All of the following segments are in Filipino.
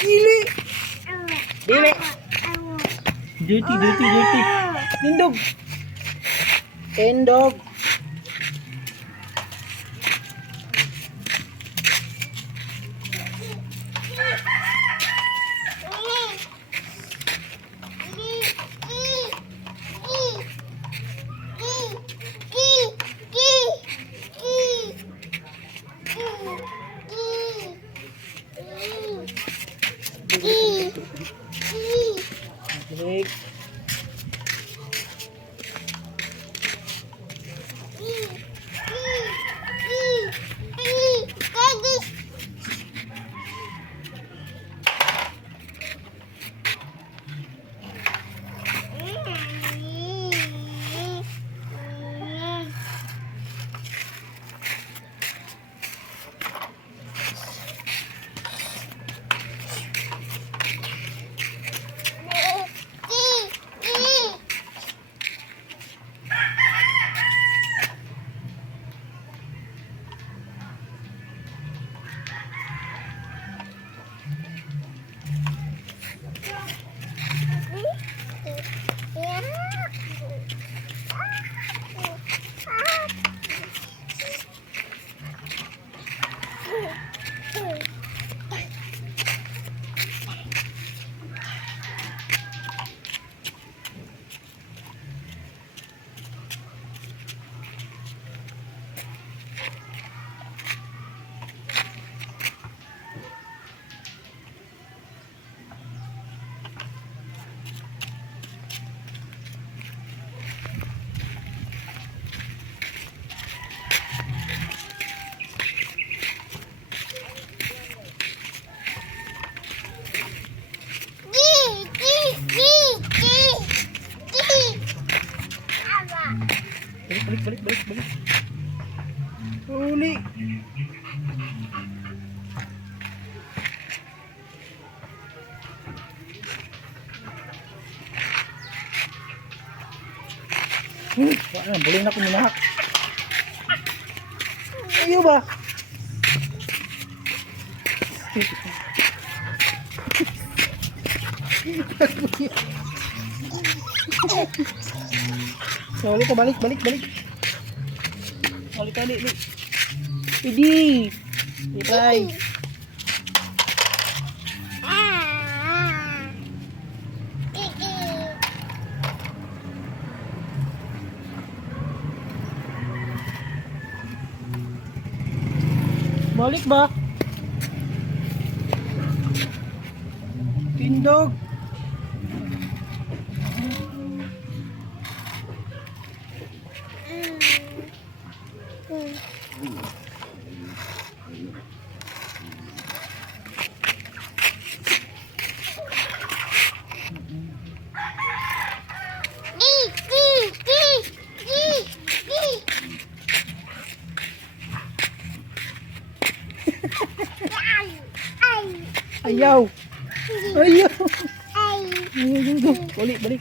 Dili. Dili. Dirty, dirty, dirty. Tindog. Tindog. Balik. Balik. Uli. Boleh nak minahak. Ayo ba? Balik ka, balik. Balik ka, di. Idi. Ipay. Balik ba? Tindog. Ayaw. Balik. Uli ni.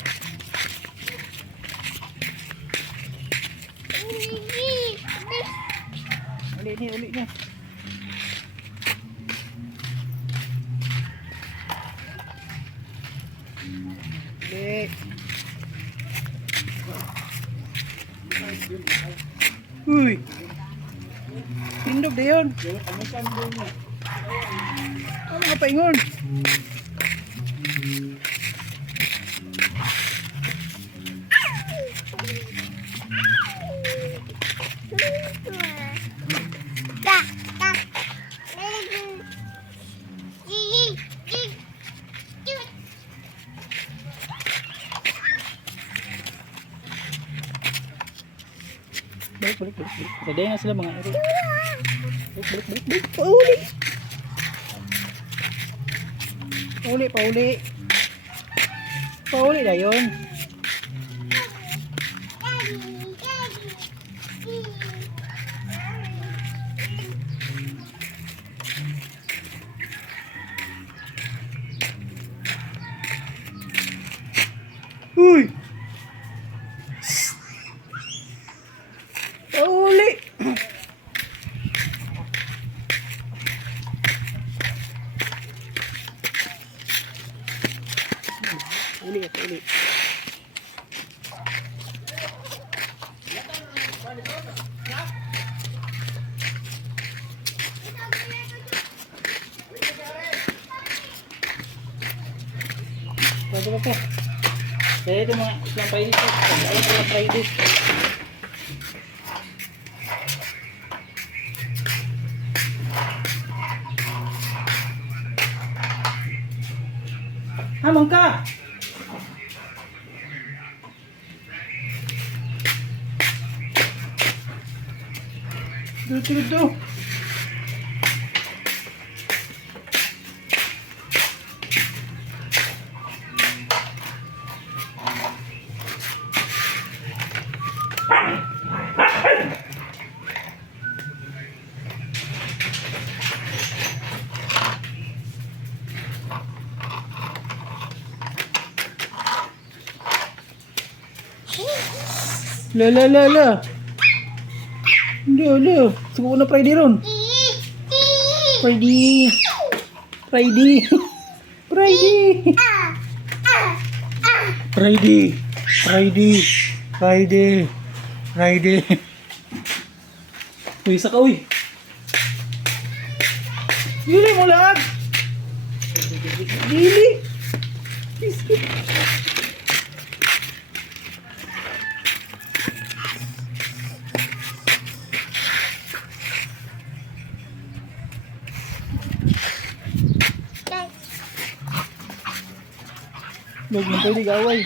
Balik. Uy. Tindog na yun. Ano ka paingon? Balik. Tadi nga sila mga ero. Balik. Pauli na yun. Uy! Pauli! Uli, uli. Pwede ba po? Kaya ito mga isang Friday po. Alam ko lang Friday. Hamon ka! Dito. La. Lo. Suko na Friday ron. Friday. Friday. Uy, isa ka uy. Dili mo lang. Dili. Huwag mo pwede gaway.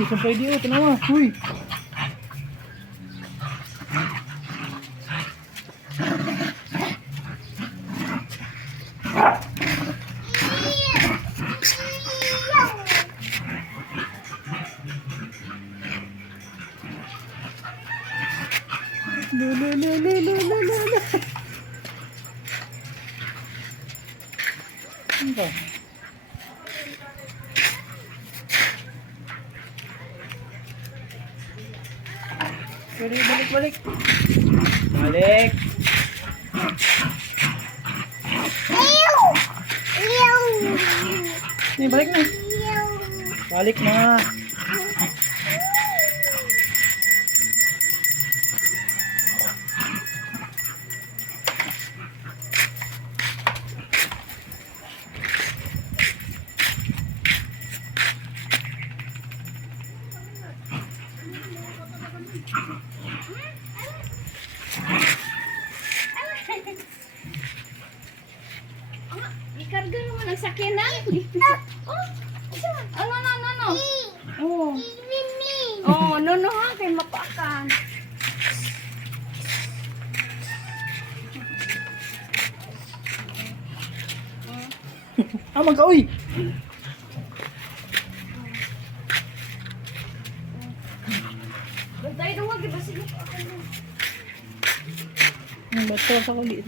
Isang pwede o, tanawa. Uy. La. Ano ba? Balik. Balik. Nih, balik na. Balik na. Ikarga naman ang sakyanan. Oh, no. Oh, no, ha, kay mapakan. Amang ka, uy. Bantay na wag, iba sila pa ako. Bato sa kulit.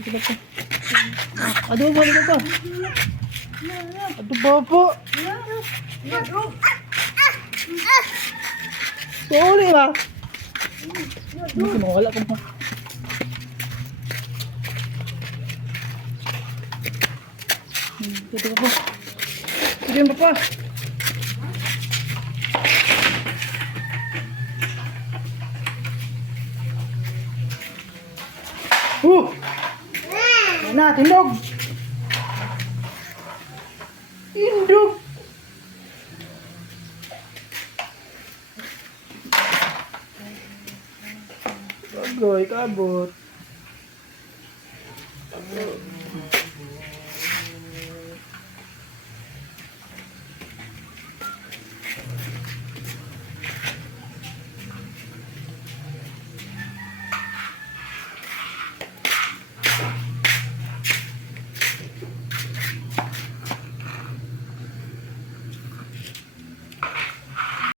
Aduh, balik ka. Aduh, bapo. Sorry ba? Hindi mo wala ka mo. Dito pa. Dito pa. Na, tindog. Agoy, kabot.